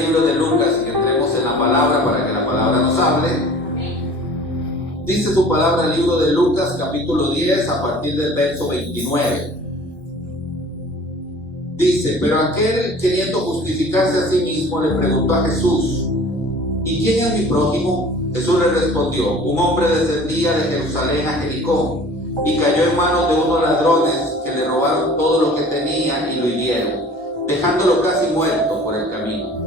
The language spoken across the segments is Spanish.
el libro de Lucas y que entremos en la palabra para que la palabra nos hable. Dice su palabra el libro de Lucas capítulo 10 a partir del verso 29. Dice: pero aquel, queriendo justificarse a sí mismo, le preguntó a Jesús: ¿y quién es mi prójimo? Jesús le respondió: un hombre descendía de Jerusalén a Jericó y cayó en manos de unos ladrones que le robaron todo lo que tenía y lo hirieron, dejándolo casi muerto por el camino.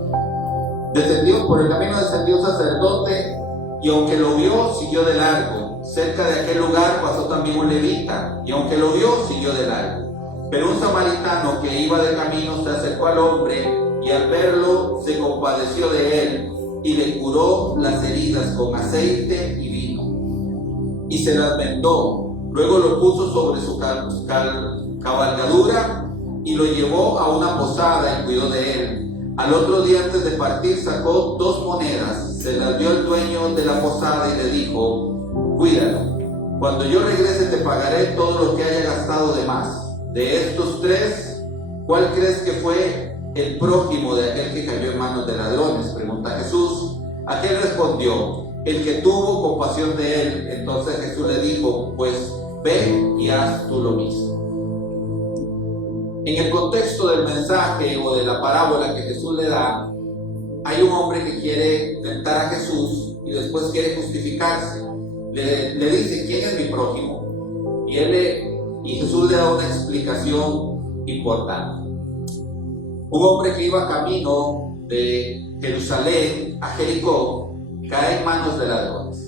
Descendió un sacerdote, y aunque lo vio, siguió de largo. Cerca de aquel lugar pasó también un levita, y aunque lo vio, siguió de largo. Pero un samaritano que iba de camino se acercó al hombre, y al verlo se compadeció de él, y le curó las heridas con aceite y vino, y se las vendó. Luego lo puso sobre su cabalgadura y lo llevó a una posada y cuidó de él. Al otro día, antes de partir, sacó 2 monedas, se las dio el dueño de la posada y le dijo: cuídalo, cuando yo regrese te pagaré todo lo que haya gastado de más. De estos 3, ¿cuál crees que fue el prójimo de aquel que cayó en manos de ladrones?, pregunta Jesús. Aquel respondió: el que tuvo compasión de él. Entonces Jesús le dijo: pues ve y haz tú lo mismo. En el contexto del mensaje o de la parábola que Jesús le da, hay un hombre que quiere tentar a Jesús y después quiere justificarse. Le dice: ¿quién es mi prójimo? Y Jesús le da una explicación importante. Un hombre que iba camino de Jerusalén a Jericó cae en manos de ladrones.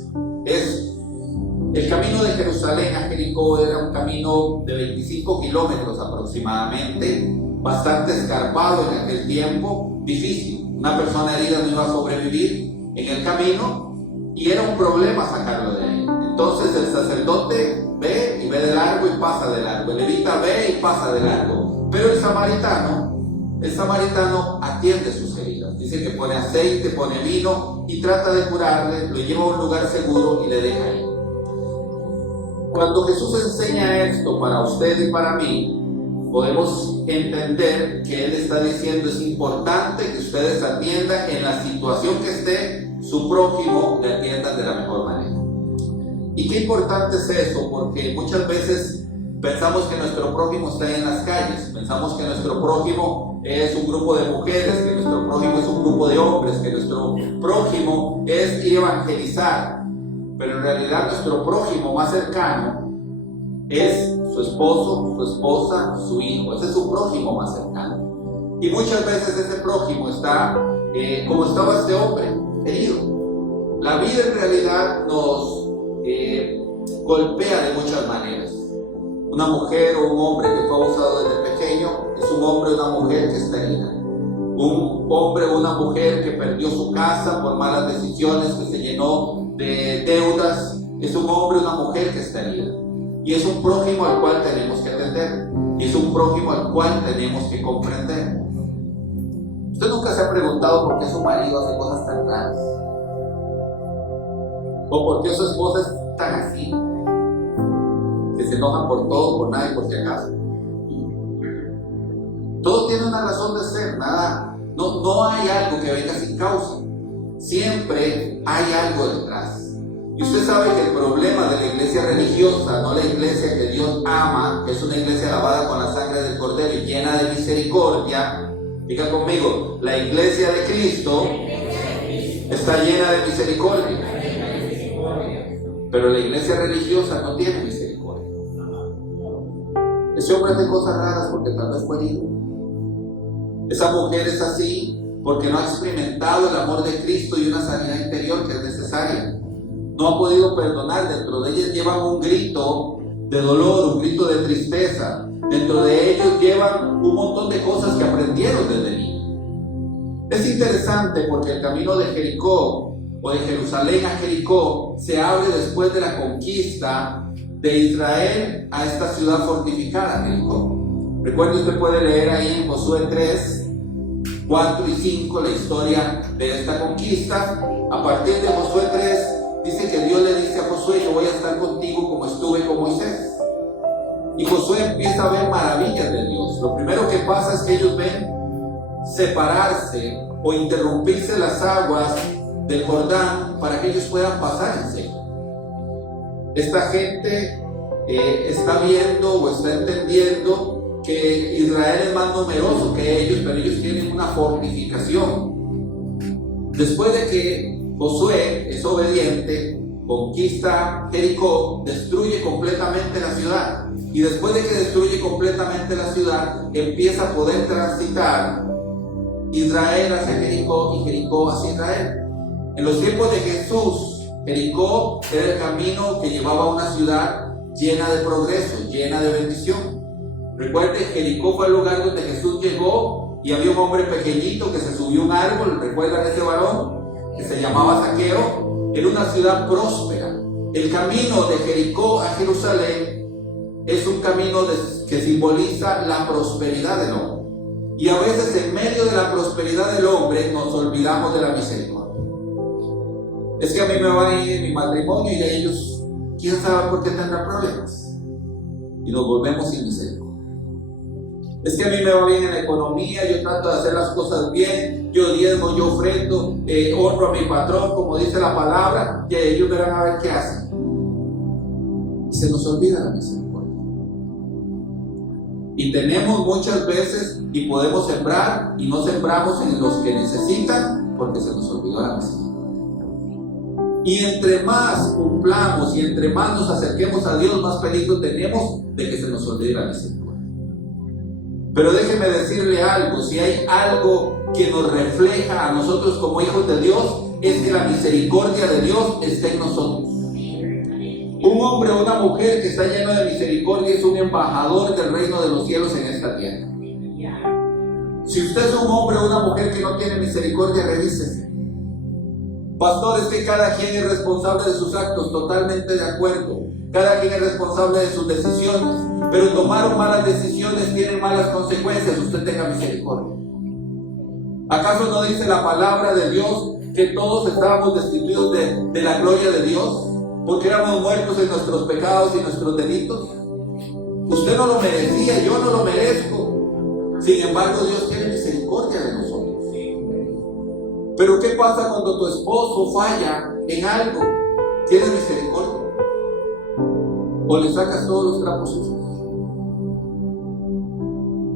El camino de Jerusalén a Jericó era un camino de 25 kilómetros aproximadamente, bastante escarpado en aquel tiempo, difícil. Una persona herida no iba a sobrevivir en el camino y era un problema sacarlo de ahí. Entonces el sacerdote ve y ve de largo y pasa de largo. El levita ve y pasa de largo. Pero el samaritano atiende sus heridas. Dice que pone aceite, pone vino y trata de curarle, lo lleva a un lugar seguro y le deja ahí. Cuando Jesús enseña esto para usted y para mí, podemos entender que Él está diciendo: es importante que ustedes atiendan en la situación que esté su prójimo, le atiendan de la mejor manera. ¿Y qué importante es eso? Porque muchas veces pensamos que nuestro prójimo está en las calles, pensamos que nuestro prójimo es un grupo de mujeres, que nuestro prójimo es un grupo de hombres, que nuestro prójimo es ir a evangelizar. Pero en realidad nuestro prójimo más cercano es su esposo, su esposa, su hijo. Ese es su prójimo más cercano. Y muchas veces ese prójimo está como estaba este hombre, herido. La vida en realidad nos golpea de muchas maneras. Una mujer o un hombre que fue abusado desde pequeño es un hombre o una mujer que está herida. Un hombre o una mujer que perdió su casa por malas decisiones, que se llenó de deudas, es un hombre o una mujer que está herida. Y es un prójimo al cual tenemos que atender. Y es un prójimo al cual tenemos que comprender. ¿Usted nunca se ha preguntado por qué su marido hace cosas tan raras? ¿O por qué su esposa es tan así? Que se enoja por todo, por nada y por si acaso. Todo tiene una razón de ser, nada. No hay algo que venga sin causa. Siempre hay algo detrás. Y usted sabe que el problema de la iglesia religiosa, no la iglesia que Dios ama, que es una iglesia lavada con la sangre del Cordero y llena de misericordia, diga conmigo, la iglesia de Cristo está llena de misericordia. Pero la iglesia religiosa no tiene misericordia. Ese hombre hace cosas raras porque tal vez fue herido. Esa mujer es así porque no ha experimentado el amor de Cristo y una sanidad interior que es necesaria. No ha podido perdonar. Dentro de ellas llevan un grito de dolor, un grito de tristeza. Dentro de ellos llevan un montón de cosas que aprendieron desde niños. Es interesante porque el camino de Jericó o de Jerusalén a Jericó se abre después de la conquista de Israel a esta ciudad fortificada, Jericó. Recuerde, usted puede leer ahí en Josué 3, 4 y 5 la historia de esta conquista. A partir de Josué 3 dice que Dios le dice a Josué: yo voy a estar contigo como estuve con Moisés. Y Josué empieza a ver maravillas de Dios. Lo primero que pasa es que ellos ven separarse o interrumpirse las aguas del Jordán para que ellos puedan pasar en seco. Esta gente está viendo o está entendiendo que Israel es más numeroso que ellos, pero ellos tienen una fortificación. Después de que Josué es obediente, conquista Jericó, destruye completamente la ciudad, y después de que destruye completamente la ciudad, empieza a poder transitar Israel hacia Jericó y Jericó hacia Israel. En los tiempos de Jesús, Jericó era el camino que llevaba a una ciudad llena de progreso, llena de bendición. Recuerden, Jericó fue el lugar donde Jesús llegó y había un hombre pequeñito que se subió a un árbol. ¿Recuerdan ese varón? Que se llamaba Zaqueo. Era una ciudad próspera. El camino de Jericó a Jerusalén es un camino que simboliza la prosperidad del hombre. Y a veces en medio de la prosperidad del hombre nos olvidamos de la misericordia. Es que a mí me va a ir en mi matrimonio y a ellos, quién sabe por qué tendrán problemas. Y nos volvemos sin misericordia. Es que a mí me va bien en la economía, yo trato de hacer las cosas bien, yo diezmo, yo ofrendo, honro a mi patrón, como dice la palabra, y ellos verán a ver qué hacen. Y se nos olvida la misericordia. Y tenemos muchas veces, y podemos sembrar, y no sembramos en los que necesitan, porque se nos olvidó la misericordia. Y entre más cumplamos y entre más nos acerquemos a Dios, más peligro tenemos de que se nos olvide la misericordia. Pero déjeme decirle algo, si hay algo que nos refleja a nosotros como hijos de Dios, es que la misericordia de Dios está en nosotros. Un hombre o una mujer que está lleno de misericordia es un embajador del reino de los cielos en esta tierra. Si usted es un hombre o una mujer que no tiene misericordia, revísese. Pastor, es que cada quien es responsable de sus actos, totalmente de acuerdo. Cada quien es responsable de sus decisiones, pero tomaron malas decisiones, tienen malas consecuencias. Usted tenga misericordia. ¿Acaso no dice la palabra de Dios que todos estábamos destituidos de la gloria de Dios? Porque éramos muertos en nuestros pecados y nuestros delitos. Usted no lo merecía, yo no lo merezco. Sin embargo, Dios tiene misericordia de nosotros. Pero ¿qué pasa cuando tu esposo falla en algo? ¿Tienes misericordia? ¿O le sacas todos los trapos sucios?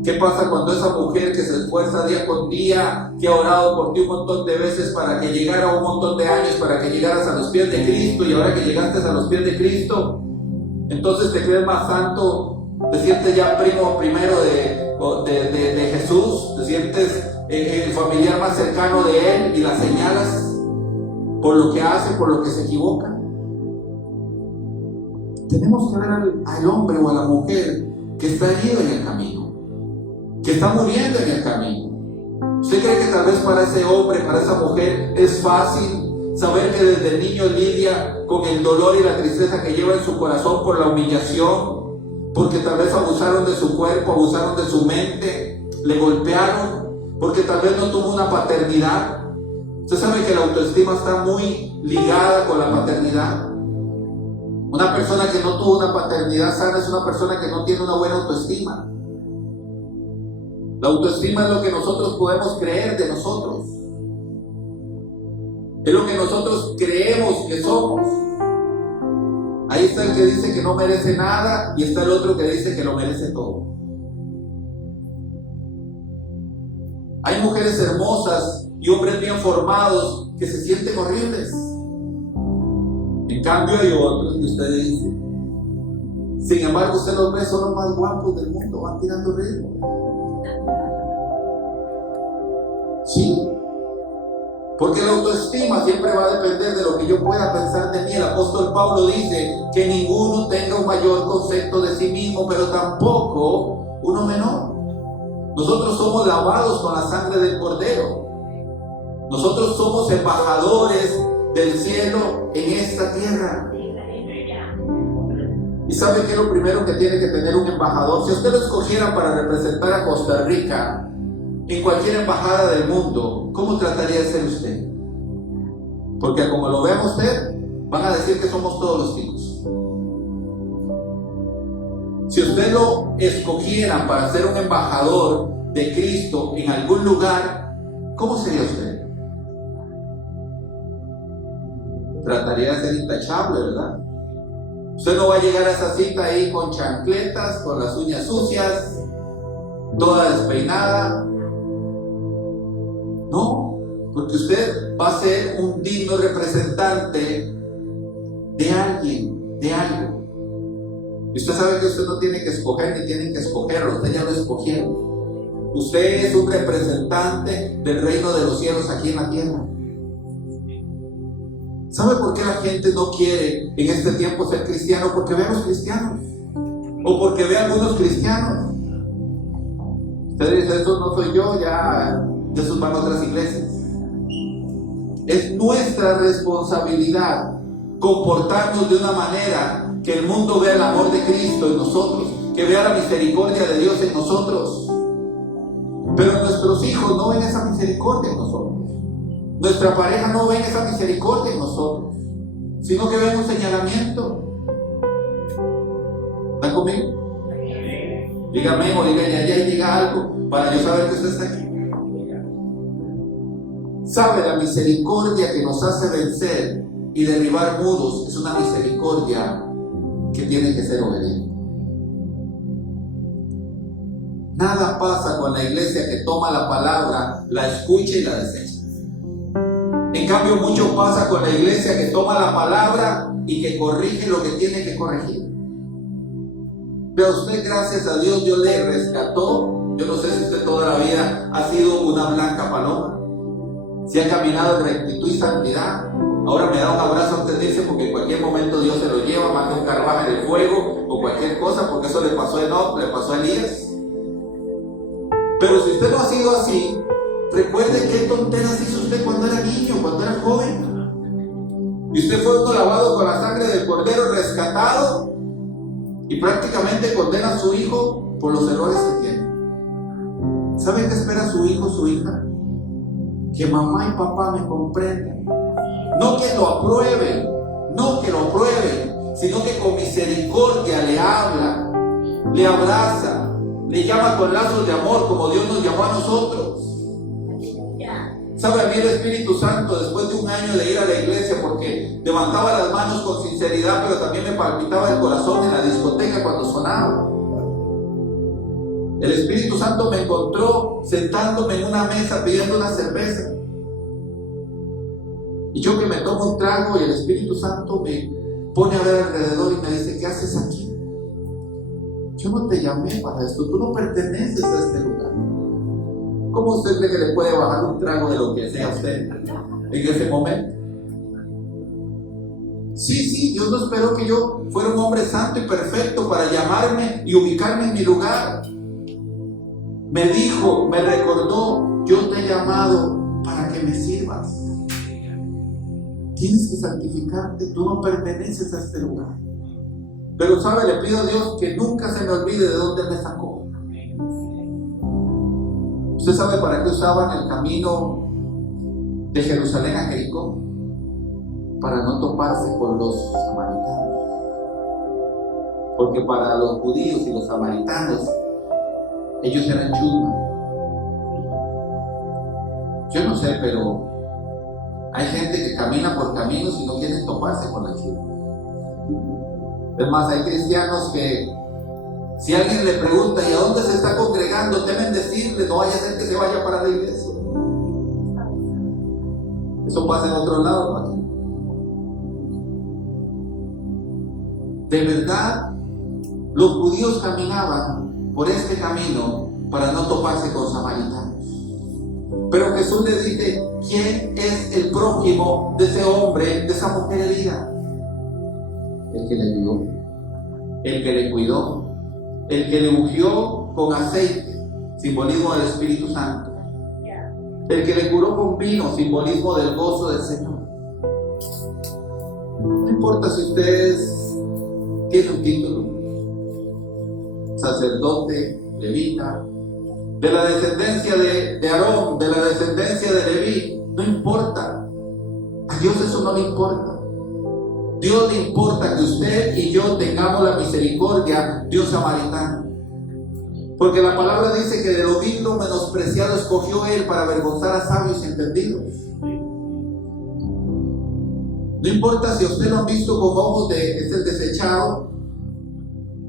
¿Qué pasa cuando esa mujer que se esfuerza día con día, que ha orado por ti un montón de veces para que llegara un montón de años, para que llegaras a los pies de Cristo, y ahora que llegaste a los pies de Cristo, entonces te crees más santo, te sientes ya primo primero de Jesús, te sientes el familiar más cercano de Él y la señalas por lo que hace, por lo que se equivoca? Tenemos que ver al hombre o a la mujer que está herido en el camino, que está muriendo en el camino. ¿Usted cree que tal vez para ese hombre, para esa mujer, es fácil saber que desde el niño lidia con el dolor y la tristeza que lleva en su corazón por la humillación? Porque tal vez abusaron de su cuerpo, abusaron de su mente, le golpearon, porque tal vez no tuvo una paternidad. Usted sabe que la autoestima está muy ligada con la paternidad. Una persona que no tuvo una paternidad sana es una persona que no tiene una buena autoestima. La autoestima es lo que nosotros podemos creer de nosotros. Es lo que nosotros creemos que somos. Ahí está el que dice que no merece nada y está el otro que dice que lo merece todo. Hay mujeres hermosas y hombres bien formados que se sienten horribles. En cambio hay otros que usted dice, sin embargo usted los ve, son los más guapos del mundo, van tirando ritmo. Sí, porque la autoestima siempre va a depender de lo que yo pueda pensar de mí. El apóstol Pablo dice que ninguno tenga un mayor concepto de sí mismo, pero tampoco uno menor. Nosotros somos lavados con la sangre del Cordero. Nosotros somos embajadores del cielo en esta tierra. ¿Y sabe qué es lo primero que tiene que tener un embajador? Si usted lo escogiera para representar a Costa Rica en cualquier embajada del mundo, ¿cómo trataría de ser usted? Porque como lo vea usted, van a decir que somos todos los hijos. Si usted lo escogiera para ser un embajador de Cristo en algún lugar, ¿cómo sería usted? Trataría de ser intachable, ¿verdad? Usted no va a llegar a esa cita ahí con chancletas, con las uñas sucias, toda despeinada. No, porque usted va a ser un digno representante de alguien, de algo. Y usted sabe que usted no tiene que escoger ni tienen que escogerlo, usted ya lo escogieron. Usted es un representante del reino de los cielos aquí en la tierra. ¿Sabe por qué la gente no quiere en este tiempo ser cristiano? Porque ve a los cristianos, o porque ve a algunos cristianos. Usted dice, eso no soy yo, ya esos van a otras iglesias. Es nuestra responsabilidad comportarnos de una manera que el mundo vea el amor de Cristo en nosotros, que vea la misericordia de Dios en nosotros. Pero nuestros hijos no ven esa misericordia en nosotros. Nuestra pareja no ve esa misericordia en nosotros, sino que ven un señalamiento. ¿Está conmigo? Dígame o diga ya y diga algo para yo saber que usted está aquí. ¿Sabe? La misericordia que nos hace vencer y derribar muros es una misericordia que tiene que ser obediente. Nada pasa con la iglesia que toma la palabra, la escucha y la desecha. En cambio, mucho pasa con la iglesia que toma la palabra y que corrige lo que tiene que corregir. Pero usted, gracias a Dios, Dios le rescató. Yo no sé si usted toda la vida ha sido una blanca paloma, si ha caminado en rectitud y santidad. Ahora me da un abrazo antes de irse, porque en cualquier momento Dios se lo lleva, manda un carruaje de fuego o cualquier cosa, porque eso le pasó a Enoc, le pasó a Elías. Pero si usted no ha sido así, recuerde qué tonteras hizo usted cuando era niño, cuando era joven. Y usted fue uno lavado con la sangre del Cordero, rescatado, y prácticamente condena a su hijo por los errores que tiene. ¿Sabe qué espera su hijo, su hija? Que mamá y papá me comprendan. No que lo aprueben, no que lo aprueben, sino que con misericordia le habla, le abraza, le llama con lazos de amor como Dios nos llamó a nosotros. ¿Sabe? A mí el Espíritu Santo, después de un año de ir a la iglesia, porque levantaba las manos con sinceridad, pero también me palpitaba el corazón en la discoteca cuando sonaba, el Espíritu Santo me encontró sentándome en una mesa pidiendo una cerveza. Y yo que me tomo un trago y el Espíritu Santo me pone a ver alrededor y me dice, ¿qué haces aquí? Yo no te llamé para esto, tú no perteneces a este lugar. ¿Cómo usted cree que le puede bajar un trago de lo que sea a usted en ese momento? Sí, Dios no esperó que yo fuera un hombre santo y perfecto para llamarme y ubicarme en mi lugar. Me dijo, me recordó, yo te he llamado para que me sirvas. Tienes que santificarte, tú no perteneces a este lugar. Pero sabe, le pido a Dios que nunca se me olvide de dónde me sacó. ¿Usted sabe para qué usaban el camino de Jerusalén a Jericó? Para no toparse con los samaritanos. Porque para los judíos y los samaritanos, ellos eran chusma. Yo no sé, pero hay gente que camina por caminos y no quieren toparse con la chusma. Es más, hay cristianos que si alguien le pregunta ¿y a dónde se está congregando?, temen decirle, no vaya a ser que se vaya para la iglesia. Eso pasa en otro lado, ¿no? De verdad, los judíos caminaban por este camino para no toparse con samaritanos. Pero Jesús le dice, ¿quién es el prójimo de ese hombre, de esa mujer herida? El que le ayudó, el que le cuidó, el que le ungió con aceite, simbolismo del Espíritu Santo, el que le curó con vino, simbolismo del gozo del Señor. No importa si ustedes tienen un título, sacerdote, levita, de la descendencia de Aarón, de la descendencia de Leví, no importa. A Dios eso no le importa. Dios le importa que usted y yo tengamos la misericordia de un samaritano. Porque la palabra dice que de lo vil lo menospreciado escogió Él para avergonzar a sabios y entendidos. No importa si usted lo ha visto con ojos de es el desechado,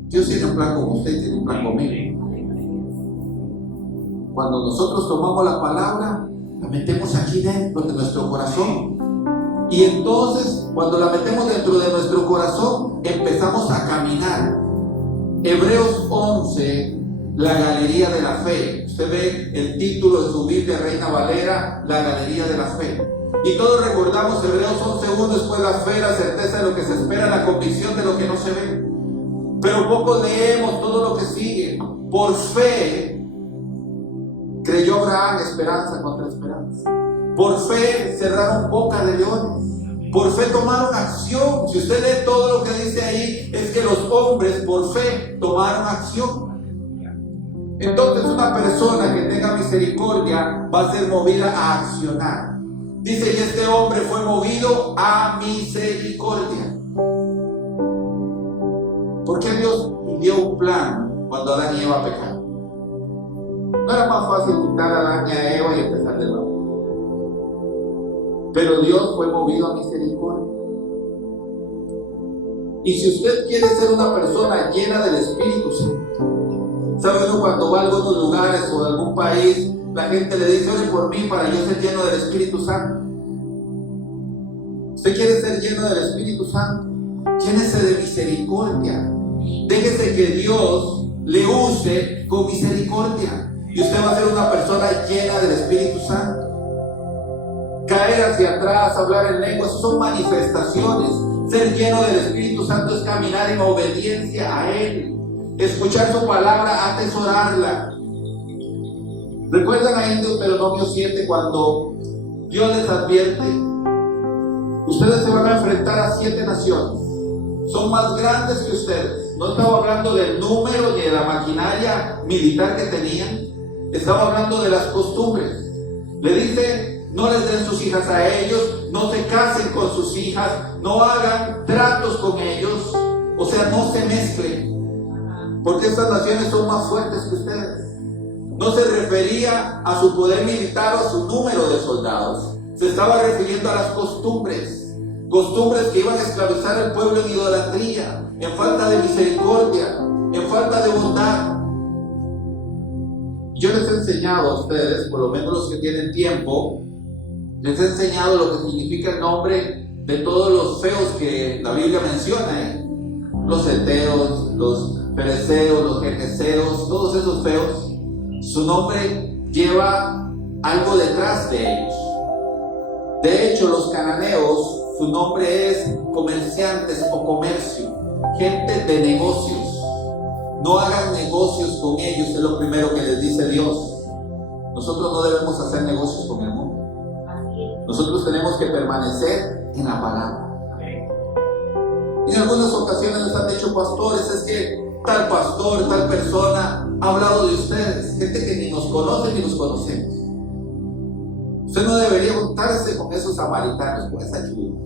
Dios tiene un plan con usted, tiene un plan conmigo. Cuando nosotros tomamos la palabra, la metemos aquí dentro de nuestro corazón. Y entonces, cuando la metemos dentro de nuestro corazón, empezamos a caminar. Hebreos 11, la galería de la fe. Usted ve el título de su Biblia, Reina Valera, la galería de la fe. Y todos recordamos Hebreos 11:1, después la fe, la certeza de lo que se espera, la convicción de lo que no se ve. Pero poco leemos todo lo que sigue. Por fe creyó Abraham, esperanza contra esperanza. Por fe cerraron boca de leones. Por fe tomaron acción. Si usted lee todo lo que dice ahí, es que los hombres por fe tomaron acción. Entonces una persona que tenga misericordia va a ser movida a accionar. Dice, y este hombre fue movido a misericordia. ¿Por qué Dios dio un plan cuando Adán y Eva pecaron? No era más fácil quitar a Adán y a Eva y empezar de nuevo. Pero Dios fue movido a misericordia. Y si usted quiere ser una persona llena del Espíritu Santo, ¿sabe uno cuando va a algunos lugares o a algún país, la gente le dice, ore por mí para yo ser lleno del Espíritu Santo? ¿Usted quiere ser lleno del Espíritu Santo? Llénese de misericordia. Déjese que Dios le use con misericordia. Y usted va a ser una persona llena del Espíritu Santo. Caer hacia atrás, hablar en lenguas, son manifestaciones. Ser lleno del Espíritu Santo es caminar en obediencia a Él. Escuchar su palabra, atesorarla. ¿Recuerdan ahí en Deuteronomio 7 cuando Dios les advierte? Ustedes se van a enfrentar a 7 naciones. Son más grandes que ustedes. No estaba hablando del número ni de la maquinaria militar que tenían. Estaba hablando de las costumbres. Le dice, no les den sus hijas a ellos, no se casen con sus hijas, no hagan tratos con ellos. O sea, no se mezclen. Porque estas naciones son más fuertes que ustedes. No se refería a su poder militar o a su número de soldados. Se estaba refiriendo a las costumbres. Costumbres que iban a esclavizar al pueblo en idolatría, en falta de misericordia, en falta de bondad. Yo les he enseñado a ustedes, por lo menos los que tienen tiempo, les he enseñado lo que significa el nombre de todos los feos que la Biblia menciona, los heteos, los fereceos, los jejeseos, todos esos feos. Su nombre lleva algo detrás de ellos. De hecho, los cananeos, su nombre es comerciantes o comercio, gente de negocios. No hagan negocios con ellos, es lo primero que les dice Dios. Nosotros no debemos hacer negocios con el mundo. Nosotros tenemos que permanecer en la palabra. En algunas ocasiones les han dicho pastores, es que tal pastor, tal persona ha hablado de ustedes, gente que ni nos conoce ni nos conocemos. Usted no debería juntarse con esos samaritanos, con esa ayuda.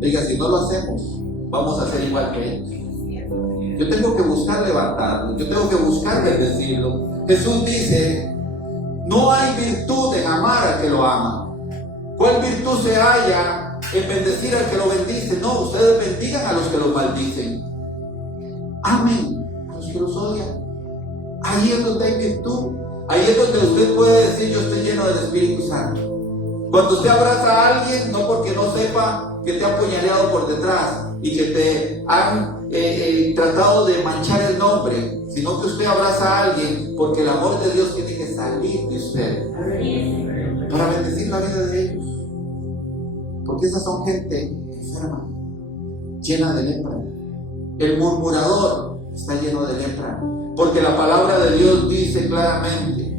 Diga, si no lo hacemos, vamos a ser igual que ellos. Yo tengo que buscar levantarlo, yo tengo que buscar bendecirlo. Jesús dice, no hay virtud en amar al que lo ama. ¿Cuál virtud se halla en bendecir al que lo bendice? No, ustedes bendigan a los que los maldicen. Amen a los que los odian. Ahí es donde hay virtud. Ahí es donde usted puede decir, yo estoy lleno del Espíritu Santo. Cuando usted abraza a alguien, no porque no sepa que te ha apuñaleado por detrás y que te han tratado de manchar el nombre, sino que usted abraza a alguien porque el amor de Dios tiene que salir de usted para bendecir la vida de ellos. Porque esas son gente enferma, llena de lepra. El murmurador está lleno de lepra. Porque la palabra de Dios dice claramente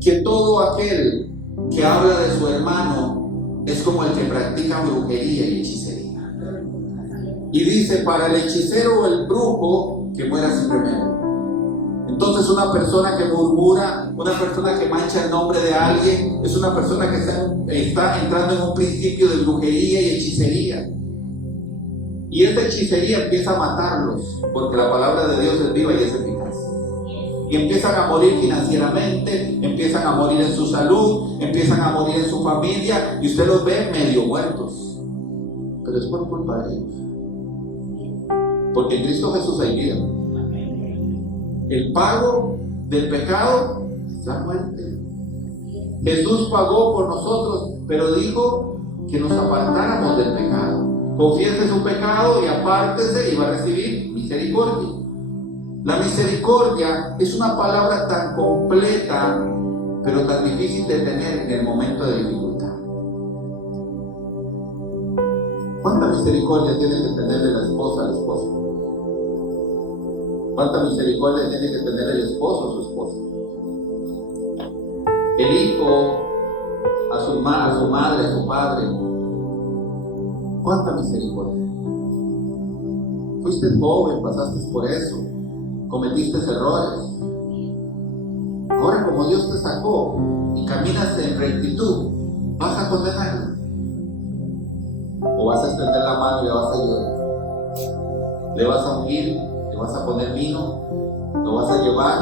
que todo aquel que habla de su hermano es como el que practica brujería y hechicería. Y dice, para el hechicero o el brujo, que muera sin remedio. Entonces una persona que murmura, una persona que mancha el nombre de alguien, es una persona que está entrando en un principio de brujería y hechicería. Y esta hechicería empieza a matarlos, porque la palabra de Dios es viva y es eficaz. Y empiezan a morir financieramente, empiezan a morir en su salud, empiezan a morir en su familia, y usted los ve medio muertos. Pero es por culpa de ellos. Porque en Cristo Jesús hay vida. El pago del pecado es la muerte. Jesús pagó por nosotros, pero dijo que nos apartáramos del pecado. Confiese su pecado y apártese y va a recibir misericordia. La misericordia es una palabra tan completa, pero tan difícil de tener en el momento de dificultad. ¿Cuánta misericordia tiene que tener la esposa al esposo? ¿Cuánta misericordia tiene que tener el esposo a su esposa? El hijo a su madre, a su padre. ¿Cuánta misericordia? Fuiste joven, pasaste por eso, cometiste errores. Ahora, como Dios te sacó y caminas en rectitud, ¿vas a condenarlo? ¿O vas a extender la mano y le vas a ayudar? ¿Le vas a ungir? ¿Le vas a poner vino? ¿Lo vas a llevar?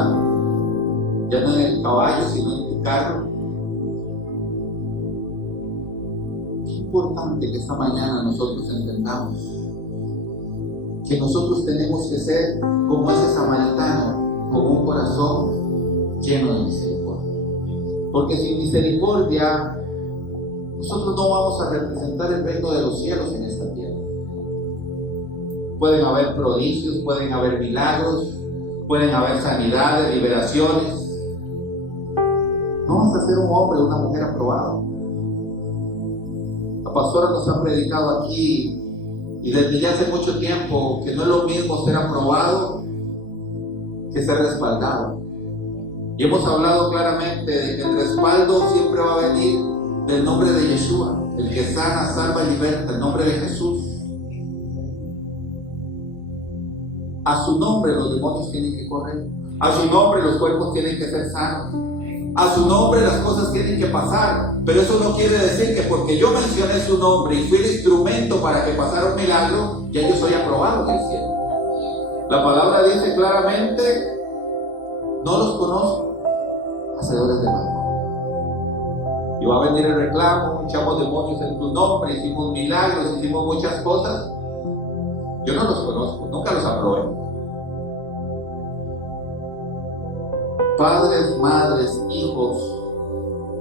Ya no en el caballo, sino en tu carro. Es importante que esta mañana nosotros entendamos que nosotros tenemos que ser como ese samaritano, con un corazón lleno de misericordia. Porque sin misericordia, nosotros no vamos a representar el reino de los cielos en esta tierra. Pueden haber prodigios, pueden haber milagros, pueden haber sanidades, liberaciones. No vas a ser un hombre o una mujer aprobado. La pastora nos ha predicado aquí y desde ya hace mucho tiempo que no es lo mismo ser aprobado que ser respaldado. Y hemos hablado claramente de que el respaldo siempre va a venir del nombre de Yeshua, el que sana, salva y liberta, el nombre de Jesús. A su nombre los demonios tienen que correr, a su nombre los cuerpos tienen que ser sanos, a su nombre las cosas tienen que pasar. Pero eso no quiere decir que porque yo mencioné su nombre y fui el instrumento para que pasara un milagro, ya yo soy aprobado en el cielo. La palabra dice claramente: no los conozco, hacedores de mal. Y va a venir el reclamo: echamos demonios en tu nombre, hicimos milagros, hicimos muchas cosas. Yo no los conozco, nunca los aprobé. Padres, madres, hijos,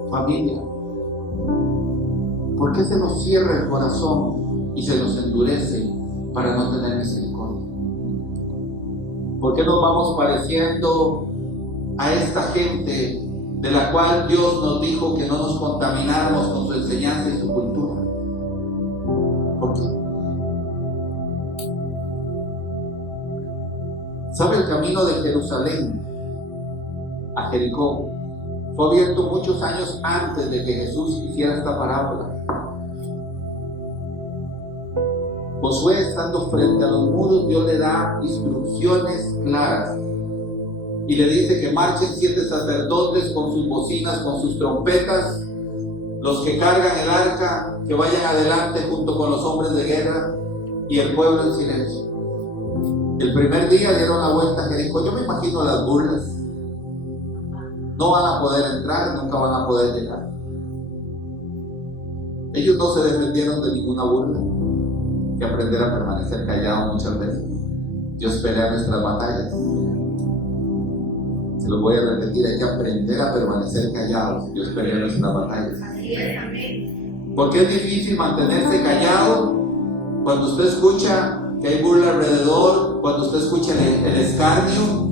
familia, ¿por qué se nos cierra el corazón y se nos endurece para no tener misericordia? ¿Por qué nos vamos pareciendo a esta gente de la cual Dios nos dijo que no nos contamináramos con su enseñanza y su cultura? ¿Por qué? ¿Sabe? El camino de Jerusalén a Jericó fue abierto muchos años antes de que Jesús hiciera esta parábola. Josué, estando frente a los muros, Dios le da instrucciones claras y le dice que marchen 7 sacerdotes con sus bocinas, con sus trompetas, los que cargan el arca, que vayan adelante junto con los hombres de guerra, y el pueblo en silencio. El primer día dieron la vuelta a Jericó. Yo me imagino las burlas. No van a poder entrar, nunca van a poder llegar. Ellos no se defendieron de ninguna burla. Hay que aprender a permanecer callado muchas veces. Dios pelea nuestras batallas. Se lo voy a repetir: hay que aprender a permanecer callados. Dios pelea nuestras batallas. Porque es difícil mantenerse callado cuando usted escucha que hay burla alrededor, cuando usted escucha el escarnio.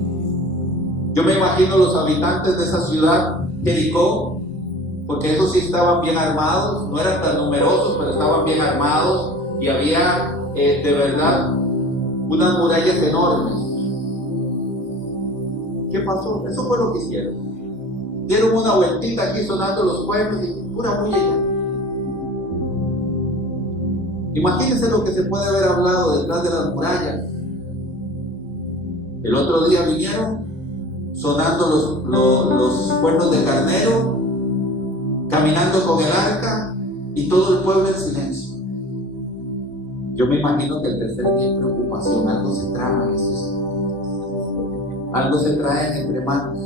Yo me imagino los habitantes de esa ciudad, Jericó, porque esos sí estaban bien armados, no eran tan numerosos, pero estaban bien armados, y había de verdad unas murallas enormes. ¿Qué pasó? Eso fue lo que hicieron. Dieron una vueltita aquí sonando los cuernos y pura bulla ya. Imagínense lo que se puede haber hablado detrás de las murallas. El otro día vinieron sonando los cuernos de carnero, caminando con el arca y todo el pueblo en silencio. Yo me imagino que el tercer día hay preocupación, algo se trama en estos días. Algo se trae entre manos.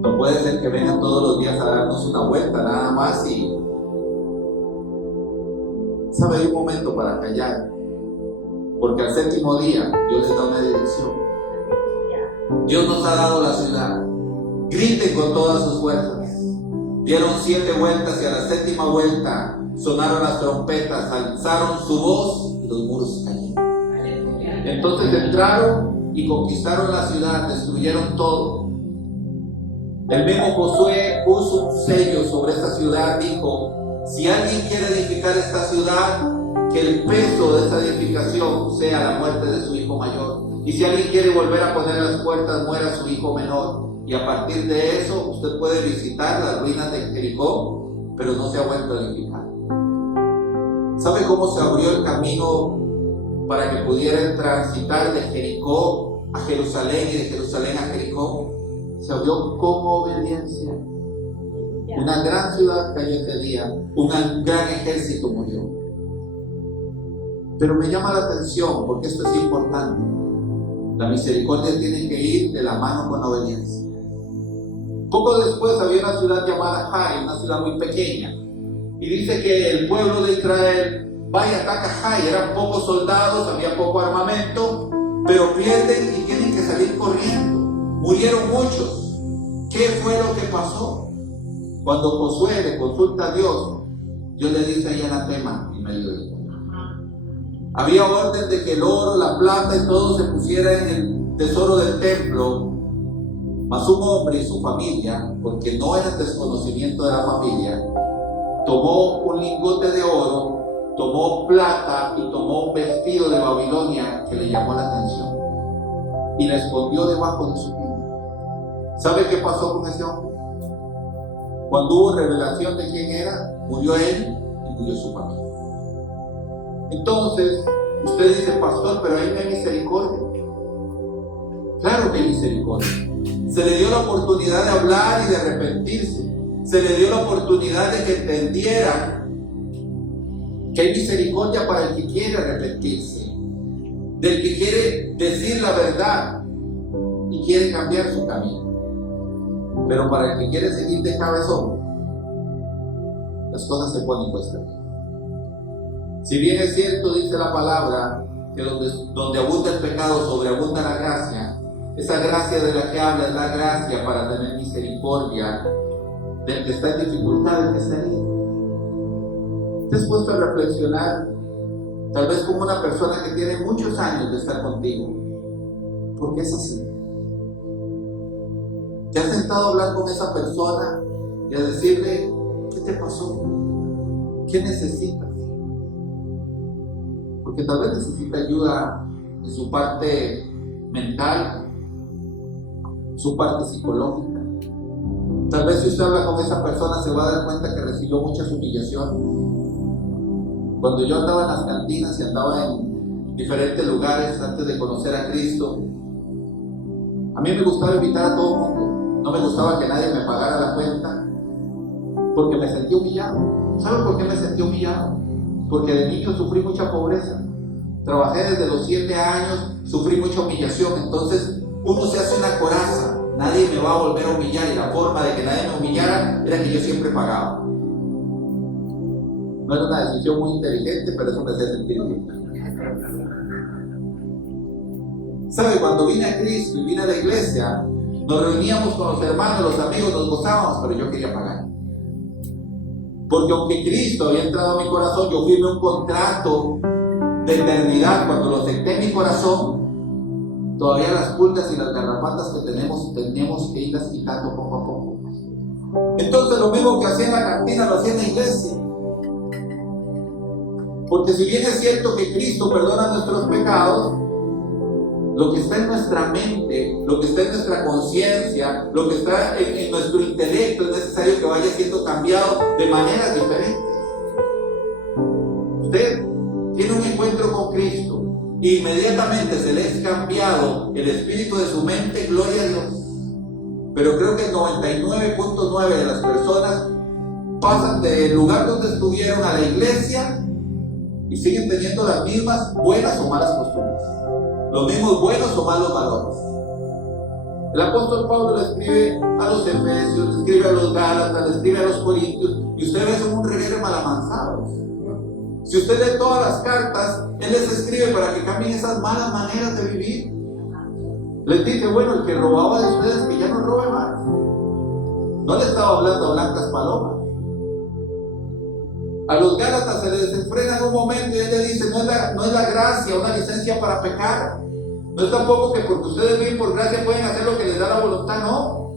No puede ser que vengan todos los días a darnos una vuelta nada más y... ¿Sabe? Hay un momento para callar. Porque al séptimo día Dios les da una dirección. Dios nos ha dado la ciudad. Griten con todas sus fuerzas. Dieron 7 vueltas y a la 7ª vuelta sonaron las trompetas, alzaron su voz y los muros cayeron. Entonces entraron y conquistaron la ciudad, destruyeron todo. El mismo Josué puso un sello sobre esta ciudad, dijo: si alguien quiere edificar esta ciudad, que el peso de esta edificación sea la muerte de su hijo mayor. Y si alguien quiere volver a poner las puertas, muera su hijo menor. Y a partir de eso, usted puede visitar las ruinas de Jericó, pero no se ha vuelto a edificar. ¿Sabe cómo se abrió el camino para que pudieran transitar de Jericó a Jerusalén y de Jerusalén a Jericó? Se abrió con obediencia. Una gran ciudad cayó ese día, un gran ejército murió. Pero me llama la atención porque esto es importante. La misericordia tiene que ir de la mano con la obediencia. Poco después había una ciudad llamada Jai, una ciudad muy pequeña. Y dice que el pueblo de Israel va y ataca Jai. Eran pocos soldados, había poco armamento, pero pierden y tienen que salir corriendo. Murieron muchos. ¿Qué fue lo que pasó? Cuando Josué le consulta a Dios, Dios le dice ahí anatema en medio del pueblo. Había orden de que el oro, la plata y todo se pusiera en el tesoro del templo, mas un hombre y su familia, porque no era desconocimiento de la familia, tomó un lingote de oro, tomó plata y tomó un vestido de Babilonia que le llamó la atención y la escondió debajo de su piel. ¿Sabe qué pasó con ese hombre? Cuando hubo revelación de quién era, murió él y murió su familia. Entonces, usted dice: pastor, pero ahí no hay misericordia. Claro que hay misericordia. Se le dio la oportunidad de hablar y de arrepentirse. Se le dio la oportunidad de que entendieran que hay misericordia para el que quiere arrepentirse, del que quiere decir la verdad y quiere cambiar su camino. Pero para el que quiere seguir de cabezón, las cosas se ponen cuesta arriba. Si bien es cierto, dice la palabra, que donde abunda el pecado, sobreabunda la gracia. Esa gracia de la que habla es la gracia para tener misericordia del que está en dificultad, del que está herido. ¿Te has puesto a reflexionar, tal vez como una persona que tiene muchos años de estar contigo? ¿Por qué es así? ¿Te has sentado a hablar con esa persona y a decirle: ¿qué te pasó? ¿Qué necesitas? Porque tal vez necesita ayuda en su parte mental, su parte psicológica. Tal vez si usted habla con esa persona se va a dar cuenta que recibió muchas humillaciones. Cuando yo andaba en las cantinas y andaba en diferentes lugares antes de conocer a Cristo, a mí me gustaba invitar a todo el mundo. No me gustaba que nadie me pagara la cuenta porque me sentí humillado. ¿Sabe por qué me sentí humillado? Porque de niño sufrí mucha pobreza. Trabajé desde los 7 años, sufrí mucha humillación. Entonces uno se hace una coraza: nadie me va a volver a humillar, y la forma de que nadie me humillara era que yo siempre pagaba. No era una decisión muy inteligente, pero eso me hacía sentir bien. ¿Sabe? Cuando vine a Cristo y vine a la iglesia, nos reuníamos con los hermanos, los amigos, nos gozábamos, pero yo quería pagar. Porque aunque Cristo había entrado a mi corazón, yo firmé un contrato de eternidad. Cuando lo acepté en mi corazón, todavía las pulgas y las garrapatas que tenemos que irlas quitando poco a poco. Entonces lo mismo que hacía en la cantina lo hacía en la iglesia. Porque si bien es cierto que Cristo perdona nuestros pecados, lo que está en nuestra mente, lo que está en nuestra conciencia, lo que está en nuestro intelecto, es necesario que vaya siendo cambiado de maneras diferentes. Usted tiene un encuentro con Cristo, inmediatamente se le es cambiado el espíritu de su mente, gloria a Dios. Pero creo que el 99.9 de las personas pasan del lugar donde estuvieron a la iglesia y siguen teniendo las mismas buenas o malas costumbres, los mismos buenos o malos valores. El apóstol Pablo le escribe a los Efesios, le escribe a los Gálatas, le escribe a los Corintios, y usted ve son un reguero de malamanzados. Si usted lee todas las cartas, él les escribe para que cambien esas malas maneras de vivir. Les dice, bueno, el que robaba de ustedes, que ya no robe más. No le estaba hablando a blancas palomas. A los Gálatas se les desenfrena en un momento y él le dice, no es la gracia una licencia para pecar. No es tampoco que porque ustedes viven por gracia pueden hacer lo que les da la voluntad, no.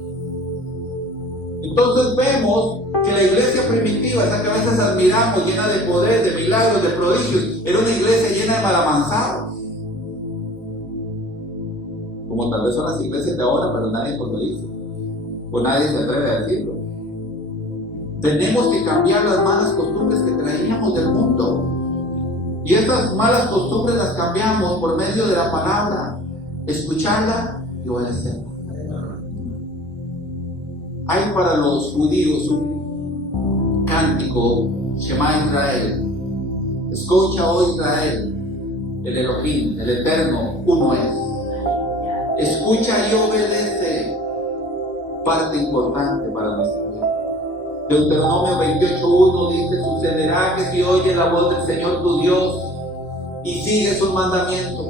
Entonces vemos que la iglesia primitiva, esa que a veces admiramos, llena de poder, de milagros, de prodigios, era una iglesia llena de malamanzados. Como tal vez son las iglesias de ahora, pero nadie lo dice. O nadie se atreve a decirlo. Tenemos que cambiar las malas costumbres que traíamos del mundo. Y estas malas costumbres las cambiamos por medio de la palabra, escucharla y obedecerla. Hay para los judíos un cántico, Shema Israel. Escucha, oh Israel, el Elohim, el Eterno, uno es. Escucha y obedece, parte importante para nuestra vida. Deuteronomio 28:1 dice, sucederá que si oyes la voz del Señor tu Dios y sigues sus mandamientos,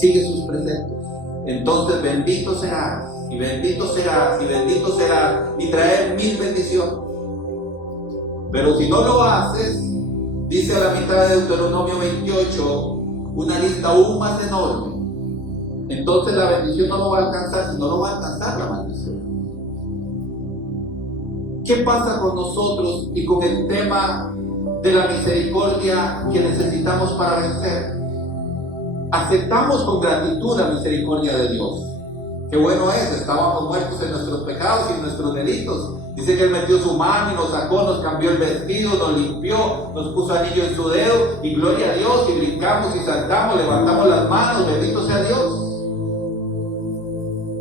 sigue sus preceptos, entonces bendito serás, y bendito serás, y bendito serás, y traer 1000 bendiciones. Pero si no lo haces, dice a la mitad de Deuteronomio 28, una lista aún más enorme, entonces la bendición no lo va a alcanzar, sino lo va a alcanzar la maldición. ¿Qué pasa con nosotros y con el tema de la misericordia que necesitamos para vencer? Aceptamos con gratitud la misericordia de Dios. Qué bueno es, estábamos muertos en nuestros pecados y en nuestros delitos. Dice que Él metió su mano y nos sacó, nos cambió el vestido, nos limpió, nos puso anillo en su dedo, y gloria a Dios, y brincamos y saltamos, levantamos las manos, bendito sea Dios.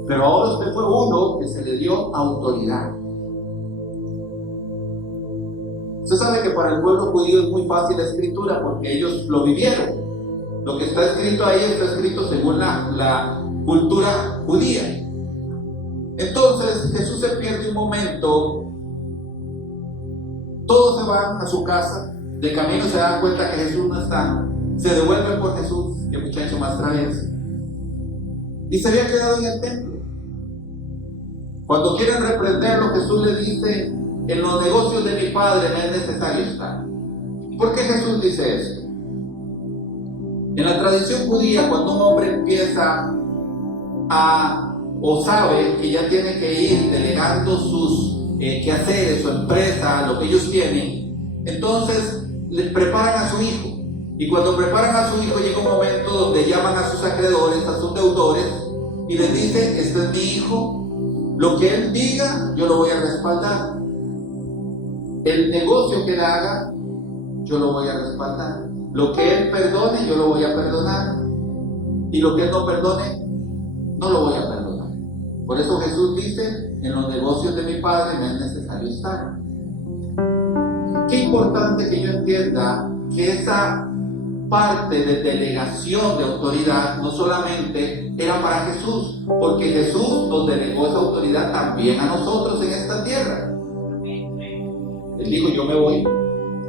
Pero ahora usted fue uno que se le dio autoridad. Usted sabe que para el pueblo judío es muy fácil la escritura porque ellos lo vivieron. Lo que está escrito ahí está escrito según la cultura judía. Entonces Jesús se pierde un momento, todos se van a su casa, de camino se dan cuenta que Jesús no está, se devuelven por Jesús, que muchacho más travieso, y se había quedado en el templo. Cuando quieren reprenderlo, Jesús le dice, en los negocios de mi Padre me es necesario estar. ¿Por qué Jesús dice esto? En la tradición judía, cuando un hombre empieza o sabe que ya tiene que ir delegando sus quehaceres, su empresa, lo que ellos tienen, entonces le preparan a su hijo. Y cuando preparan a su hijo, llega un momento donde llaman a sus acreedores, a sus deudores, y les dicen, este es mi hijo, lo que él diga, yo lo voy a respaldar. El negocio que él haga, yo lo voy a respaldar. Lo que él perdone, yo lo voy a perdonar. Y lo que él no perdone, no lo voy a perdonar. Por eso Jesús dice, en los negocios de mi Padre me es necesario estar. Qué importante que yo entienda que esa parte de delegación de autoridad no solamente era para Jesús, porque Jesús nos delegó esa autoridad también a nosotros en esta tierra. Él dijo, yo me voy,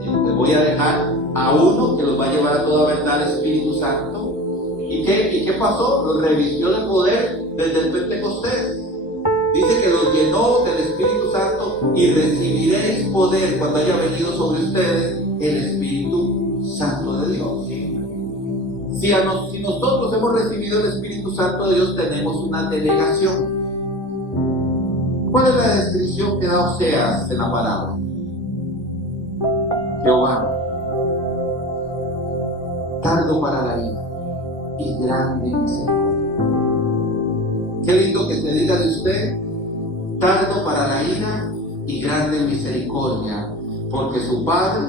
les voy a dejar a uno que los va a llevar a toda verdad, el Espíritu Santo. ¿Y qué pasó? Los revistió de poder desde el Pentecostés. Dice que los llenó del Espíritu Santo y recibiréis poder cuando haya venido sobre ustedes el Espíritu Santo de Dios. Si nosotros hemos recibido el Espíritu Santo de Dios, tenemos una delegación. ¿Cuál es la descripción que da Oseas en la palabra? Jehová, tardo para la ira y grande misericordia. Qué lindo que se diga de usted, tardo para la ira y grande misericordia, porque su padre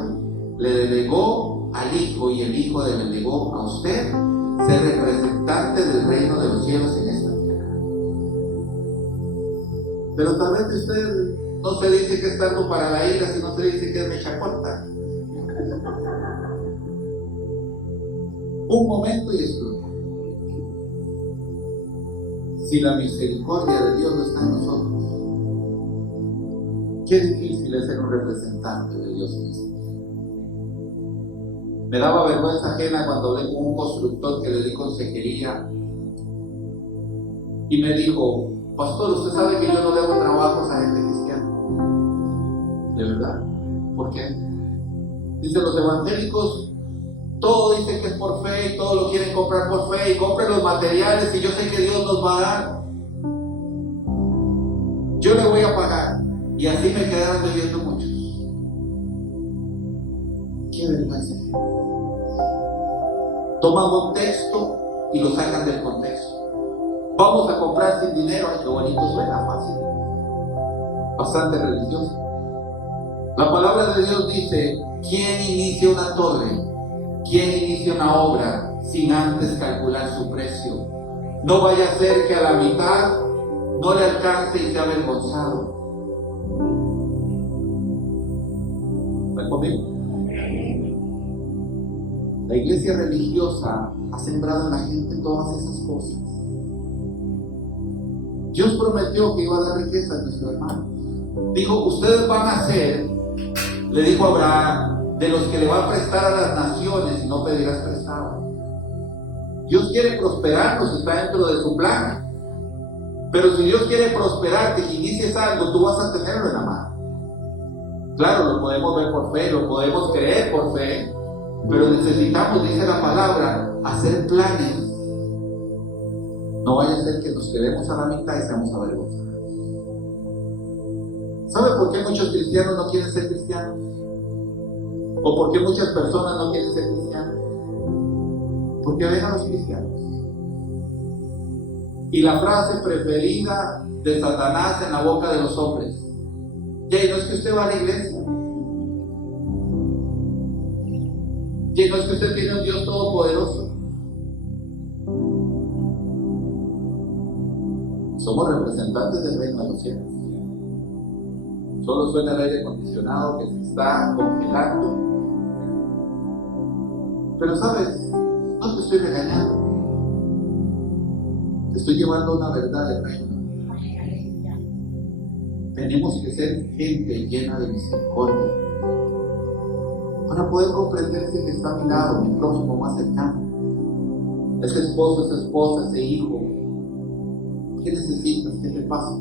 le delegó al hijo y el hijo le delegó a usted ser representante del reino de los cielos en esta tierra. Pero tal vez usted no se dice que es tardo para la ira, sino se dice que es mecha corta. Un momento y explota. Si la misericordia de Dios no está en nosotros, qué difícil es ser un representante de Dios mismo. Me daba vergüenza ajena cuando hablé con un constructor que le di consejería y me dijo: pastor, usted sabe que yo no le hago trabajos a gente cristiana. ¿De verdad? ¿Por qué? Dice, los evangélicos todo dicen que es por fe y todo lo quieren comprar por fe y compren los materiales y yo sé que Dios nos va a dar. Yo le voy a pagar. Y así me quedaron debiendo muchos. Qué vergüenza. Toman un texto y lo sacan del contexto. Vamos a comprar sin dinero. Ay, qué bonito suena, fácil. Bastante religioso. La palabra de Dios dice: ¿quién inicia una torre? ¿Quién inicia una obra sin antes calcular su precio? No vaya a ser que a la mitad no le alcance y sea avergonzado. ¿Están conmigo? La iglesia religiosa ha sembrado en la gente todas esas cosas. Dios prometió que iba a dar riqueza a nuestros hermanos. Dijo: ustedes van a ser, le dijo a Abraham, de los que le va a prestar a las naciones y no pedirás prestado. Dios quiere prosperarnos, está dentro de su plan. Pero si Dios quiere prosperarte y inicies algo, tú vas a tenerlo en la mano. Claro, lo podemos ver por fe, lo podemos creer por fe, pero necesitamos, dice la palabra, hacer planes. No vaya a ser que nos quedemos a la mitad y seamos avergonzados. ¿Sabe por qué muchos cristianos no quieren ser cristianos? ¿O por qué muchas personas no quieren ser cristianos? Porque ven a los cristianos. Y la frase preferida de Satanás en la boca de los hombres: Jay, no es que usted va a la iglesia. Jay, no es que usted tiene un Dios todopoderoso. Somos representantes del reino de los cielos. Solo suena el aire acondicionado que se está congelando. Pero sabes, no te estoy regañando. Te estoy llevando a una verdad del reino. Tenemos que ser gente llena de misericordia para poder comprender ese que está a mi lado, mi prójimo más cercano, ese esposo, esa esposa, ese hijo. ¿Qué necesitas? ¿Qué te pasa?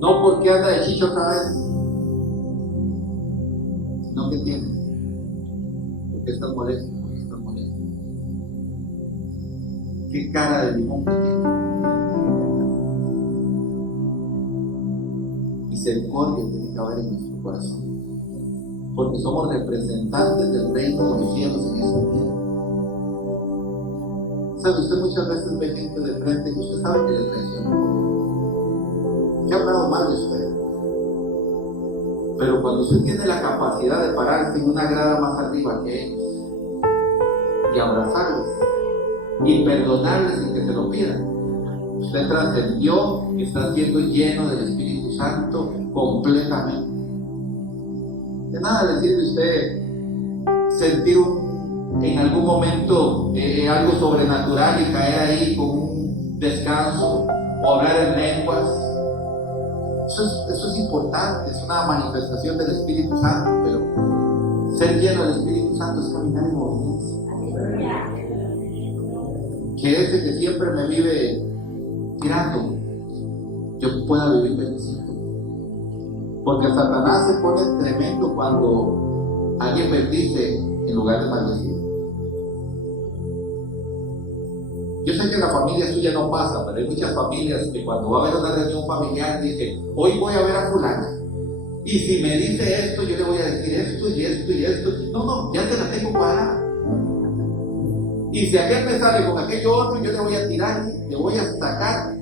No porque anda de chicho otra vez, sino que tienes. ¿Por qué estás molesto? ¿Por qué estás molesto? ¿Qué cara de limón que tienes? Misericordia tiene que haber en nuestro corazón, porque somos representantes del reino de los cielos en esta tierra. ¿Sabe? Usted muchas veces ve gente de frente y usted sabe que le traicionó, que ha hablado mal de usted. Pero cuando usted tiene la capacidad de pararse en una grada más arriba que ellos y abrazarles y perdonarles sin que se lo pidan, usted trascendió y está siendo lleno del Espíritu Santo completamente. De nada le sirve usted sentir en algún momento algo sobrenatural y caer ahí con un descanso o hablar en lenguas. Eso es importante, es una manifestación del Espíritu Santo, pero ser lleno del Espíritu Santo es caminar en obediencia. Que ese que siempre me vive tirando, yo pueda vivir bendecido. Porque Satanás se pone tremendo cuando alguien bendice en lugar de maldecir. Yo sé que en la familia suya no pasa, pero hay muchas familias que cuando va a haber una reunión familiar dicen: hoy voy a ver a fulana, y si me dice esto, yo le voy a decir esto y esto y esto. No, ya te la tengo parada. Y si aquel me sale con aquello otro, yo le voy a tirar, le voy a sacar.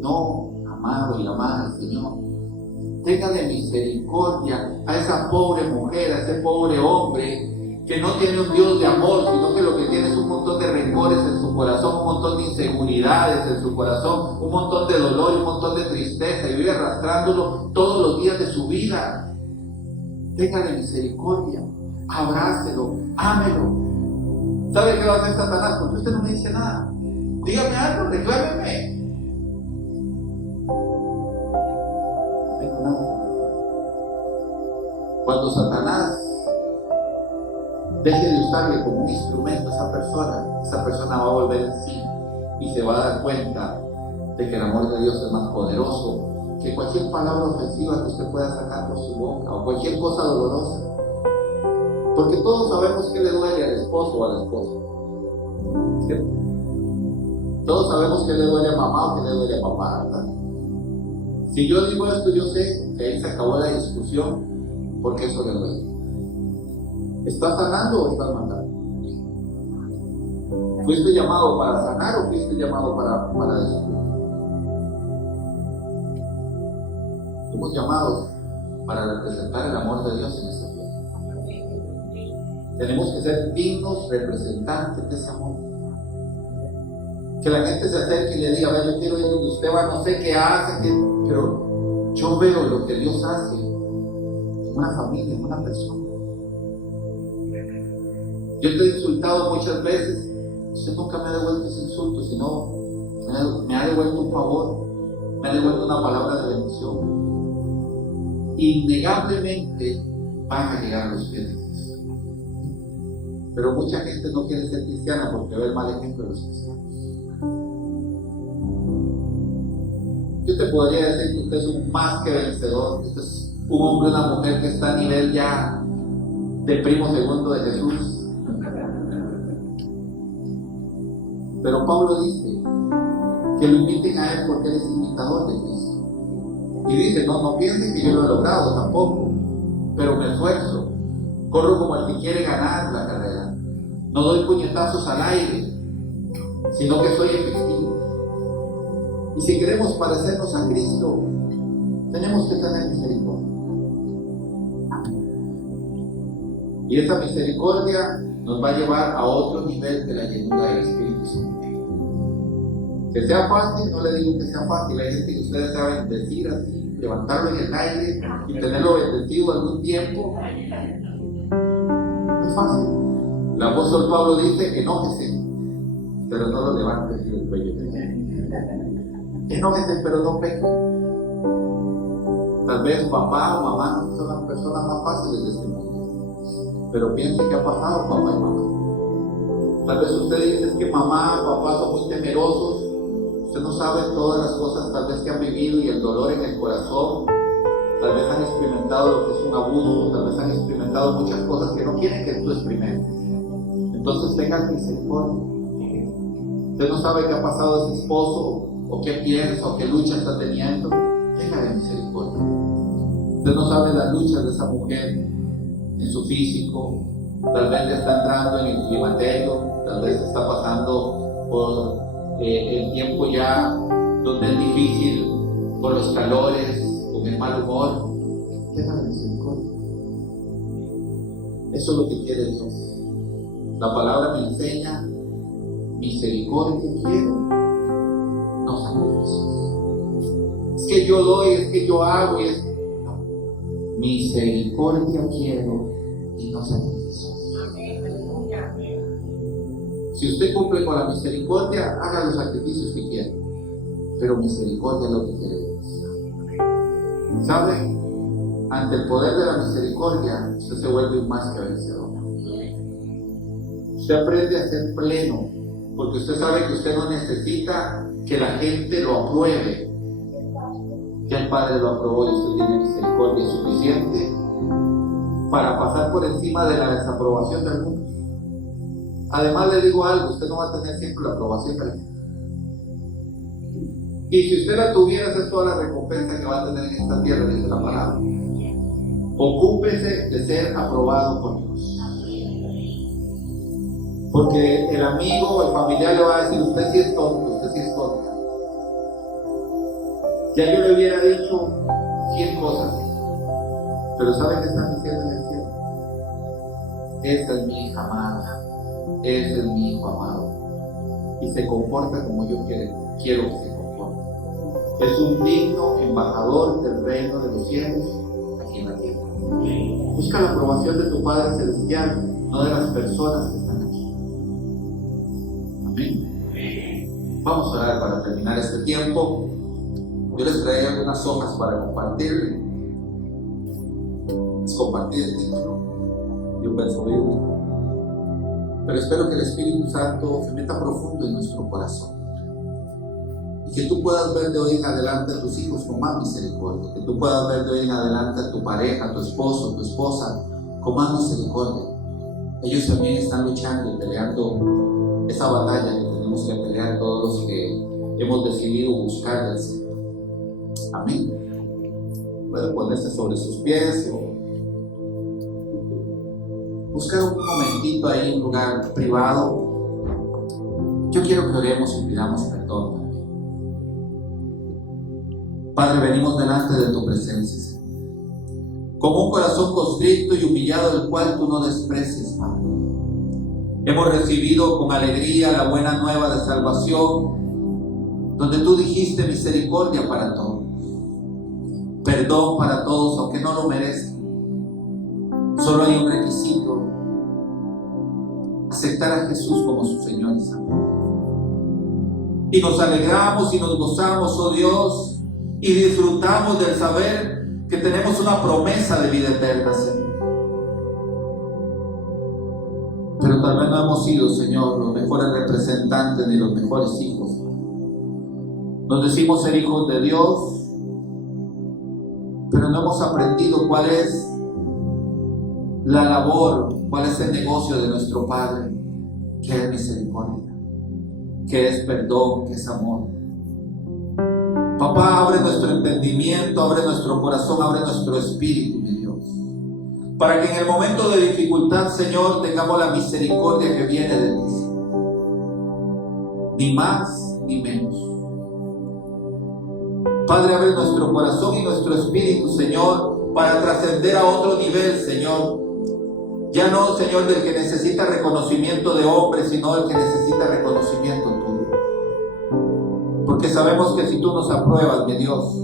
No, amado y amada del Señor, téngale misericordia a esa pobre mujer, a ese pobre hombre que no tiene un Dios de amor, sino que lo que tiene es un montón de rencores en su corazón, un montón de inseguridades en su corazón, un montón de dolor y un montón de tristeza, y vive arrastrándolo todos los días de su vida. téngale misericordia, abrácelo, ámelo. ¿Sabe qué va a hacer Satanás? Porque usted no me dice nada. Dígame algo, reclámeme. Cuando Satanás deje de usarle como un instrumento a esa persona va a volver en sí y se va a dar cuenta de que el amor de Dios es más poderoso que cualquier palabra ofensiva que usted pueda sacar por su boca o cualquier cosa dolorosa. Porque todos sabemos que le duele al esposo o a la esposa, ¿cierto? Todos sabemos que le duele a mamá o que le duele a papá, ¿verdad? Si yo digo esto, yo sé que ahí se acabó la discusión, porque eso le duele. ¿Estás sanando o estás matando? ¿Fuiste llamado para sanar o fuiste llamado para destruir? Fuimos llamados para representar el amor de Dios en esta tierra. Tenemos que ser dignos representantes de ese amor. Que la gente se acerque y le diga, a ver, yo quiero ir donde usted va, no sé qué hace, pero yo veo lo que Dios hace en una familia, en una persona. Yo te he insultado muchas veces, usted nunca me ha devuelto ese insulto, sino me ha devuelto un favor, me ha devuelto una palabra de bendición. Innegablemente van a llegar los pies de Cristo. Pero mucha gente no quiere ser cristiana porque ve el mal ejemplo de los cristianos. Yo te podría decir que usted es un más que vencedor, que usted es un hombre o una mujer que está a nivel ya de primo segundo de Jesús. Pero Pablo dice que lo inviten a él porque él es imitador de Cristo. Y dice, no piensen que yo lo he logrado tampoco, pero me esfuerzo, corro como el que quiere ganar la carrera, no doy puñetazos al aire, sino que soy efectivo. Y si queremos parecernos a Cristo, tenemos que tener misericordia. Y esa misericordia nos va a llevar a otro nivel de la llenura del Espíritu Santo. Que sea fácil, no le digo que sea fácil. Hay gente que ustedes saben decir así, levantarlo en el aire y tenerlo bendecido algún tiempo. No es fácil. El apóstol Pablo dice, enójese, pero no lo levante así del cuello. Enójese, pero no peque. Tal vez papá o mamá son las personas más fáciles de este mundo, pero piense que ha pasado papá y mamá. Tal vez usted dice que mamá, papá son muy temerosos. Usted no sabe todas las cosas tal vez que han vivido y el dolor en el corazón. Tal vez han experimentado lo que es un abuso, tal vez han experimentado muchas cosas que no quieren que tú experimentes. Entonces tengan misericordia. Usted no sabe qué ha pasado ese esposo, o qué piensa, o qué lucha está teniendo. Tengan misericordia. Usted no sabe las luchas de esa mujer en su físico. Tal vez le está entrando en el climaterio, tal vez está pasando por el tiempo ya donde es difícil, por los calores, con el mal humor. Tengan misericordia. Eso es lo que quiere Dios. La palabra me enseña, misericordia quiero, no sacrificios. Es que yo doy, es que yo hago, y es... No. Misericordia quiero y no sacrificios. Si usted cumple con la misericordia, haga los sacrificios que quiera, pero misericordia es lo que quiere Dios. ¿Sabe? Ante el poder de la misericordia, usted se vuelve más que vencedor. Usted aprende a ser pleno, porque usted sabe que usted no necesita que la gente lo apruebe. Ya el Padre lo aprobó y usted tiene misericordia suficiente para pasar por encima de la desaprobación de algunos. Además le digo algo, usted no va a tener siempre la aprobación de la gente. Y si usted la tuviera, esa es toda la recompensa que va a tener en esta tierra, dice la palabra. Ocúpese de ser aprobado por Dios. Porque el amigo o el familiar le va a decir, usted sí es tonto, usted sí es tonta. Ya yo le hubiera dicho 100 cosas, pero ¿saben qué están diciendo en el cielo? Esta es mi hija amada, este es mi hijo amado, y se comporta como yo quiero que se comporte. Es un digno embajador del reino de los cielos aquí aquí en la tierra. Busca la aprobación de tu Padre Celestial, no de las personas que están aquí. Amén. Vamos a orar para terminar este tiempo. Yo les traía algunas hojas para compartir. Es compartir el título de un verso bíblico. Pero espero que el Espíritu Santo se meta profundo en nuestro corazón. Y que tú puedas ver de hoy en adelante a tus hijos con más misericordia. Que tú puedas ver de hoy en adelante a tu pareja, a tu esposo, a tu esposa con más misericordia. Ellos también están luchando y peleando esa batalla que tenemos que pelear todos los que hemos decidido buscar del Señor. Amén. Puede ponerse sobre sus pies o buscar un momentito ahí en un lugar privado. Yo quiero que oremos y pidamos perdón. Padre, venimos delante de tu presencia, con un corazón constricto y humillado, el cual tú no desprecies, Padre. Hemos recibido con alegría la buena nueva de salvación, donde tú dijiste misericordia para todos, perdón para todos, aunque no lo merezcan. Solo hay un requisito: aceptar a Jesús como su Señor y Salvador. Y nos alegramos y nos gozamos, oh Dios, y disfrutamos del saber que tenemos una promesa de vida eterna, Señor. Pero tal vez no hemos sido, Señor, los mejores representantes ni los mejores hijos. Nos decimos ser hijos de Dios, pero no hemos aprendido cuál es la labor, cuál es el negocio de nuestro Padre, que es misericordia, que es perdón, que es amor. Papá, abre nuestro entendimiento, abre nuestro corazón, abre nuestro espíritu, mi Dios, para que en el momento de dificultad, Señor, tengamos la misericordia que viene de ti, ni más ni menos. Padre, abre nuestro corazón y nuestro espíritu, Señor, para trascender a otro nivel, Señor. Ya no, Señor, del que necesita reconocimiento de hombres, sino del que necesita reconocimiento tuyo. Porque sabemos que si tú nos apruebas, mi Dios,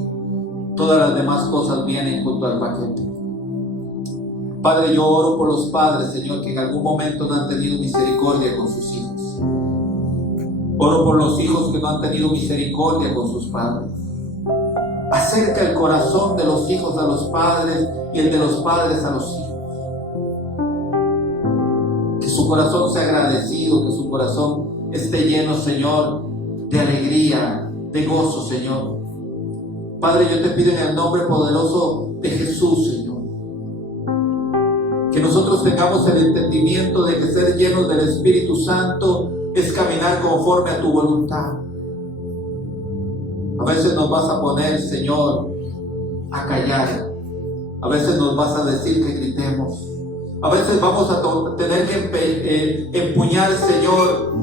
todas las demás cosas vienen junto al paquete. Padre, yo oro por los padres, Señor, que en algún momento no han tenido misericordia con sus hijos. Oro por los hijos que no han tenido misericordia con sus padres. Acerca el corazón de los hijos a los padres y el de los padres a los hijos. Que su corazón sea agradecido, que su corazón esté lleno, Señor, de alegría, de gozo, Señor. Padre, yo te pido en el nombre poderoso de Jesús, Señor, que nosotros tengamos el entendimiento de que ser llenos del Espíritu Santo es caminar conforme a tu voluntad. A veces nos vas a poner, Señor, a callar. A veces nos vas a decir que gritemos. A veces vamos a tener que empuñar, Señor,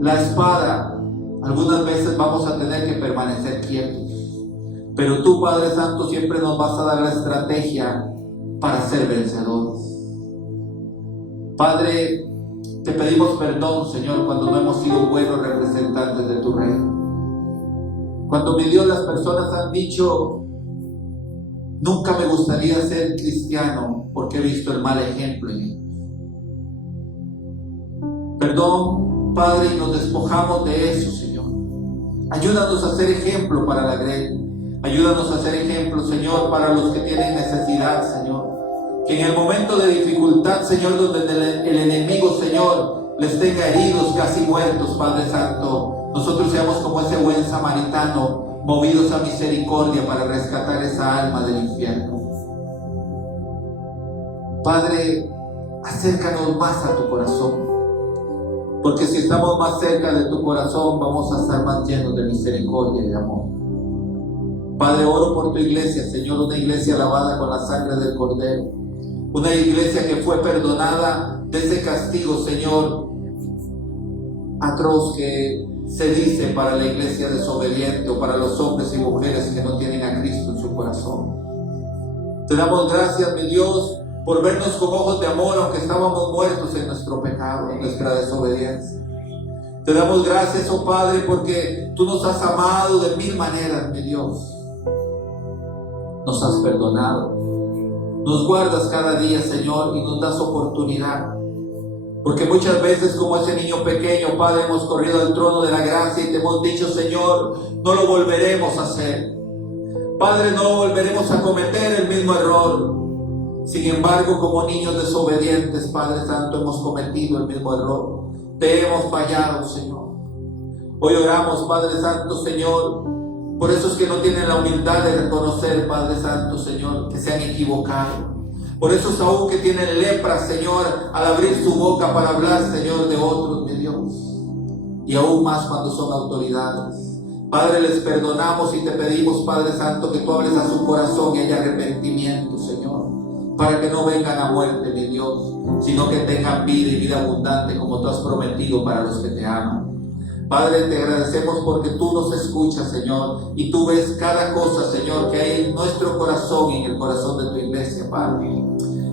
la espada. Algunas veces vamos a tener que permanecer quietos. Pero tú, Padre Santo, siempre nos vas a dar la estrategia para ser vencedores. Padre, te pedimos perdón, Señor, cuando no hemos sido buenos representantes de tu reino. Cuando, mi Dios, las personas han dicho: nunca me gustaría ser cristiano porque he visto el mal ejemplo en ellos. Perdón, Padre, y nos despojamos de eso, Señor. Ayúdanos a ser ejemplo para la grey. Ayúdanos a ser ejemplo, Señor, para los que tienen necesidad, Señor. Que en el momento de dificultad, Señor, donde el enemigo, Señor, les tenga heridos, casi muertos, Padre Santo, nosotros seamos como ese buen samaritano, movidos a misericordia para rescatar esa alma del infierno. Padre, acércanos más a tu corazón, porque si estamos más cerca de tu corazón, vamos a estar más llenos de misericordia y de amor. Padre, oro por tu iglesia, Señor, una iglesia lavada con la sangre del Cordero, una iglesia que fue perdonada de ese castigo, Señor, atroz que se dice para la iglesia desobediente o para los hombres y mujeres que no tienen a Cristo en su corazón. Te damos gracias, mi Dios, por vernos con ojos de amor, aunque estábamos muertos en nuestro pecado, en nuestra desobediencia. Te damos gracias, oh Padre, porque tú nos has amado de mil maneras, mi Dios. Nos has perdonado, Nos guardas cada día, Señor, y nos das oportunidad. Porque muchas veces, como ese niño pequeño, Padre, hemos corrido al trono de la gracia y te hemos dicho, Señor, no lo volveremos a hacer. Padre, no volveremos a cometer el mismo error. Sin embargo, como niños desobedientes, Padre Santo, hemos cometido el mismo error. Te hemos fallado, Señor. Hoy oramos, Padre Santo, Señor, por esos que no tienen la humildad de reconocer, Padre Santo, Señor, que se han equivocado. Por esos aún que tienen lepra, Señor, al abrir su boca para hablar, Señor, de otros, de Dios. Y aún más cuando son autoridades. Padre, les perdonamos y te pedimos, Padre Santo, que tú hables a su corazón y haya arrepentimiento, Señor, para que no vengan a muerte, mi Dios, sino que tengan vida y vida abundante como tú has prometido para los que te aman. Padre, te agradecemos porque tú nos escuchas, Señor, y tú ves cada cosa, Señor, que hay en nuestro corazón y en el corazón de tu iglesia, Padre.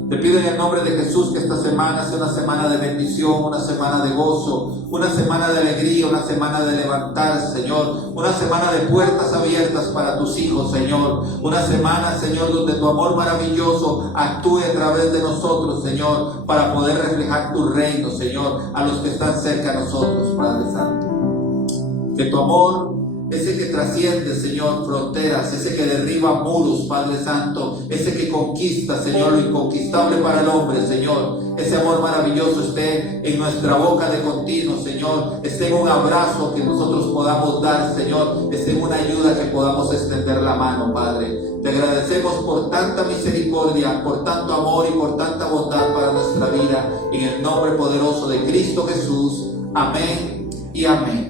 Te pido en el nombre de Jesús que esta semana sea una semana de bendición, una semana de gozo, una semana de alegría, una semana de levantarse, Señor, una semana de puertas abiertas para tus hijos, Señor, una semana, Señor, donde tu amor maravilloso actúe a través de nosotros, Señor, para poder reflejar tu reino, Señor, a los que están cerca de nosotros, Padre Santo. Que tu amor, ese que trasciende, Señor, fronteras, ese que derriba muros, Padre Santo, ese que conquista, Señor, lo inconquistable para el hombre, Señor, ese amor maravilloso esté en nuestra boca de continuo, Señor, esté en un abrazo que nosotros podamos dar, Señor, esté en una ayuda que podamos extender la mano, Padre. Te agradecemos por tanta misericordia, por tanto amor y por tanta bondad para nuestra vida, en el nombre poderoso de Cristo Jesús. Amén y amén.